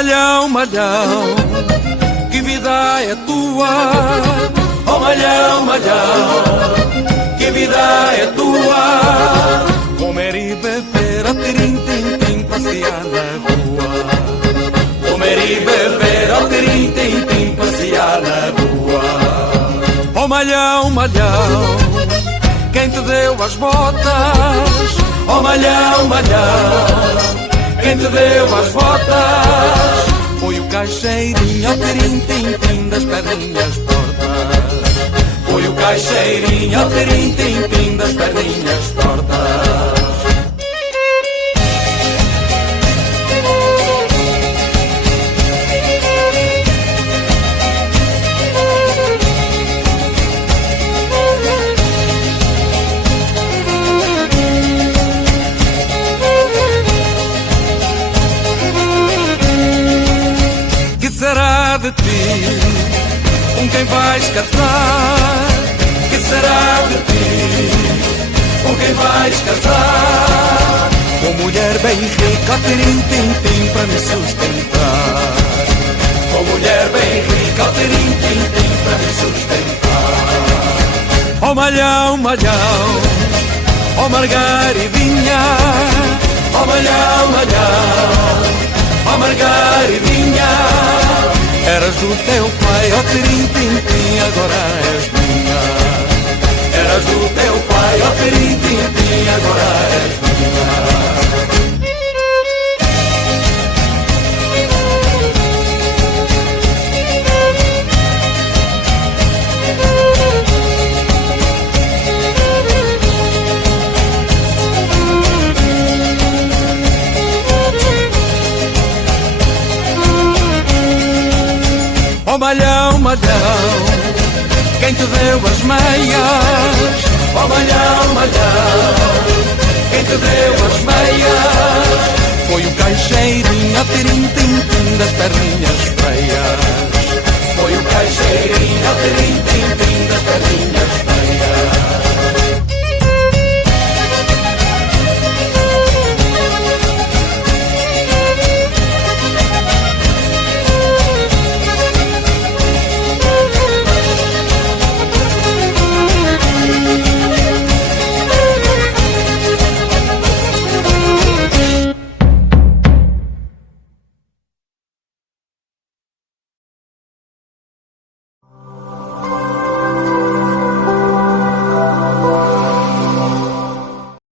malhão, malhão, que vida é tua? Oh malhão, malhão, que vida é tua? Comer e beber, a tirim, tim, tim, passear na rua. Comer e beber, a tirim, tim, tim, passear na rua. Oh malhão, malhão, quem te deu as botas? Oh malhão, malhão, quem te deu as botas? Foi o caixeirinho ao tirim-tim-tim das perninhas tortas. Foi o caixeirinho ao tirim-tim-tim das perninhas tortas. Será de ti com quem vais casar? Que será de ti com quem vais casar? Com mulher bem rica, tirim-tim-tim, para me sustentar. Com mulher bem rica, tirim-tim-tim, para me sustentar. Oh malhão, malhão, oh margaridinha, oh malhão, malhão, oh margaridinha. Eras do teu pai, ó tirim-tim-tim, agora és minha. Eras do teu pai, ó tirim-tim-tim, agora és minha. Oh malhão, malhão, quem te deu as meias? Oh malhão, malhão, quem te deu as meias? Foi o caixeirinho ao tirim-tim-tim das perninhas feias. Foi o caixeirinho ao tirim-tim-tim das perninhas